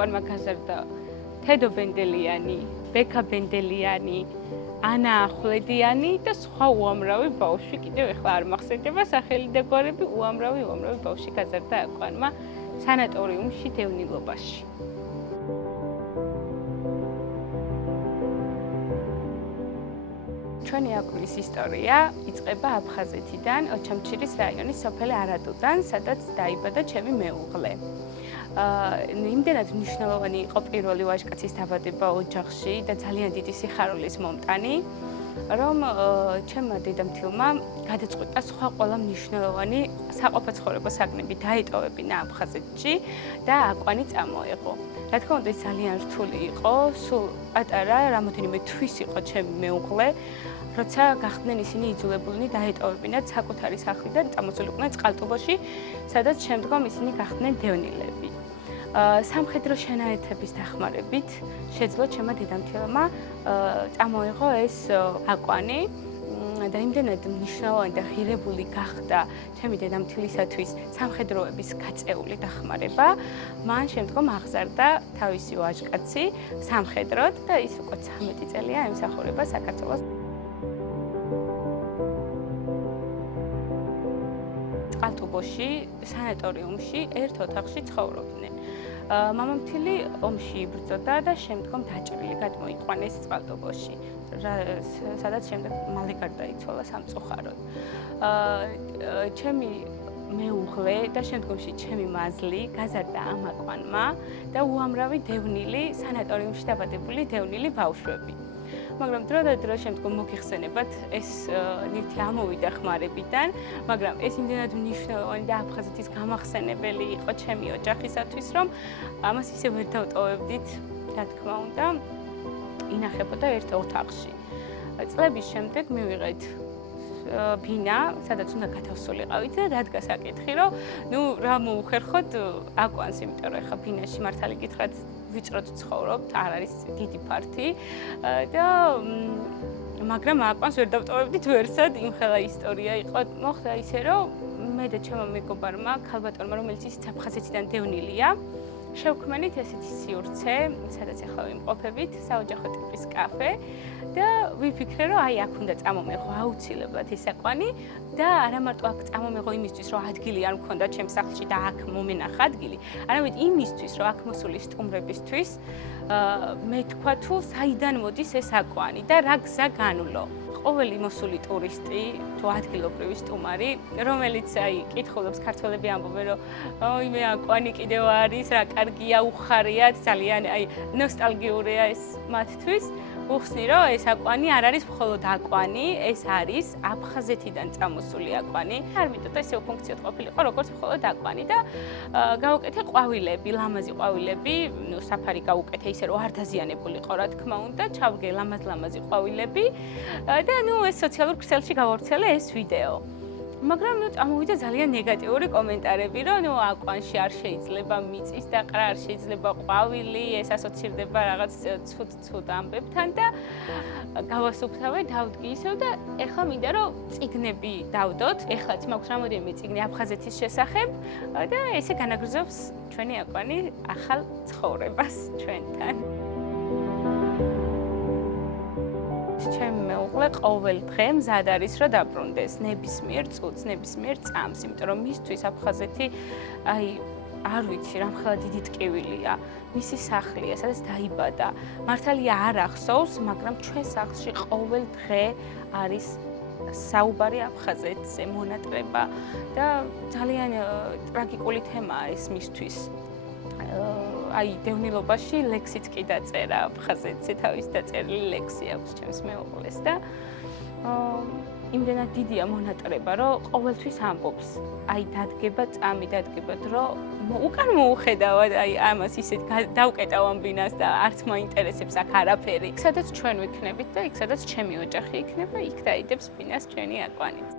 აკვანმა გაზარდა თედო ბენდელიანი, ბექა ბენდელიანი, ანა ახვლედიანი და სხვა უამრავი ბავშვი კიდევ ეხლა არ მახსენდება სახელი და გვარები უამრავი ბავშვი გაზარდა აკვანმა სანატორიუმში დევნილობაში. ჩვენი აკვნის ისტორია იწყება აფხაზეთიდან, ოჩამჩირის რაიონის სოფელ არადუდან, სადაც დაიბადა ჩემი მეუღლე. იმდენად მნიშვნელოვანი იყო პირველი ვაჟკაცის დაბადება ოჯახში და ძალიან დიდი სიხარულის მომტანი, რომ ჩემმა დედამთილმა გადაწყვიტა სხვა ყველა მნიშვნელოვანი საყოფაცხოვრებო საგნები დაეტოვებინა აფხაზეთში და აკვანი წამოეღო. რა თქმა უნდა, ის ძალიან რთული იყო, სულ პატარა, რამოდენიმე თვის იყო ჩემი მეუღლე, როცა გახდნენ ისინი იძულებულნი დაეტოვებინათ საკუთარი სახლი და წამოსულიყვნენ წყალტუბოში, სადაც შემდგომ ისინი გახდნენ დევნილები. სამხედრო შენაერთების დახმარებით შეძლო ჩემმა დედამთილმა წამოეღო ეს აკვანი და იმდენად მნიშვნელოვანი და ღირებული გახდა ჩემი დედამთილისათვის სამხედროების გაწეული დახმარება, მან შემდგომ აღზარდა თავისი ვაჟკაცი სამხედროდ და ის უკვე 13 წელია ემსახურება საქართველოს. წყალტუბოში, სანატორიუმში ერთ ოთახში ცხოვრობდნენ. მამამთილი ომში იბრძოდა და შემდგომ დაჭრილი გადმოიყვანეს წყალტუბოში, სადაც შემდეგ მალე გარდაიცვალა სამწუხაროდ. ჩემი მეუღლე და შემდგომში ჩემი მაზლი გაზარდა ამ აკვანმა და უამრავი დევნილი სანატორიუმში დაბადებული დევნილი ბავშვები. მაგრამ დრო და დრო შემდგომ მოგიხსენებათ ეს ნივთი ამოვიდა ხმარებიდან, მაგრამ ეს იმდენად მნიშვნელოვანი და აფხაზეთის გამახსენებელი იყო ჩემი ოჯახისათვის, რომ ამას ისე ვერ დავტოვებდით, რა თქმა უნდა, ინახებოდა ერთ ოთახში. წლების შემდეგ მივიღეთ ბინა, სადაც უნდა გათავსულიყავით და დადგა საკითხი, რომ ნუ რა მოუხერხოთ აკვანს, იმიტომ რომ ეხა ბინაში მართალი გითხრათ ვიწროდ ცხოვრობთ, არ არის დიდი ფართი და მაგრამ აკვანს ვერ დავტოვებდით ვერსად, იმხელა ისტორია იყო. მოხდა ისე, რომ მე და ჩემმა მეგობარმა, ქალბატონმა, რომელიც ისიც აფხაზეთიდან დევნილია, შევქმნით ესეთი სივრცე, სადაც ახლა ვიმყოფებით, საოჯახო ტიპის კაფე და ვიფიქრე, რომ აი აქ უნდა წამომეღო აუცილებლად ეს აკვანი და არა მარტო აქ წამომეღო იმისთვის, რომ ადგილი არ მქონდა ჩემს სახლში და აქ მომენახა ადგილი, არამედ იმისთვის, რომ აქ მოსული სტუმრებისთვის მე თქვა თუ საიდან მოდის ეს აკვანი და რა გზა განვლო. ყოველი მოსული ტურისტი თუ ადგილობრივი სტუმარი, რომელიც აი კითხულობს, ქართველები ამბობენ, რომ ой მე აკვანი კიდევ არის, რა კარგია, უხარიათ, ძალიან აი ნოსტალგიურია ეს მათთვის. უხსნი, რომ ეს აკვანი არ არის მხოლოდ აკვანი, ეს არის აფხაზეთიდან წამოსული აკვანი. არ მითხრა ესე ფუნქციად ყოფილიყო, როგორც მხოლოდ აკვანი და გავუკეთე ყვავილები, ლამაზი ყვავილები, ნუ საფარი გავუკეთე ისე რომ არ დაზიანებულიყო, რა თქმა უნდა, ჩავგე ლამაზ-ლამაზი ყვავილები და ნუ ეს სოციალურ ქსელში გავავრცელე ეს ვიდეო. მაგრამ ნუ წამოვიდა ძალიან ნეგატიური კომენტარები, რომ ნუ აკვანში არ შეიძლება მიწის დაყრა, არ შეიძლება ყვავილი, ეს ასოცირდება რაღაც ცუდ ამბებთან და გავასუფთავე, დავდგი ისევ და ეხლა მინდა რომ წიგნები დავდოთ. ეხლაც მაქვს რამოდენიმე წიგნი აფხაზეთის შესახებ და ესე განაგრძობს ჩვენი აკვანი ახალ ცხოვრებას ჩვენთან. ჩემი მეუღლე ყოველ დღე მზად არის რომ დაბრუნდეს ნებისმიერ წუთს, ნებისმიერ წამს, იმიტომ რომ მისთვის აფხაზეთი აი არ ვიცი, რამხელა დიდი ტკივილია. მისი სახლია, სადაც დაიბადა. მართალია არ ახსოვს, მაგრამ ჩვენ სახლში ყოველ დღე არის საუბარი აფხაზეთზე, მონატრება და ძალიან ტრაგიკული თემაა ეს მისთვის. აი დევნილობაში ლექსიც კი დაწერა აფხაზეთზე, თავის დაწერილი ლექსი აქვს ჩემს მეუღლეს და იმდენად დიდია მონატრება, რომ ყოველთვის ამბობს, აი დადგება წამი, დადგება დრო, უკან მოუხედავად, აი ამას ისეთ დავკეტავ ამ ბინას და არც მაინტერესებს აქ არაფერი. იქ სადაც ჩვენ ვიქნებით და იქ სადაც ჩემი ოჯახი იქნება, იქ დაიდებს ბინას ჩვენი აკვანიც.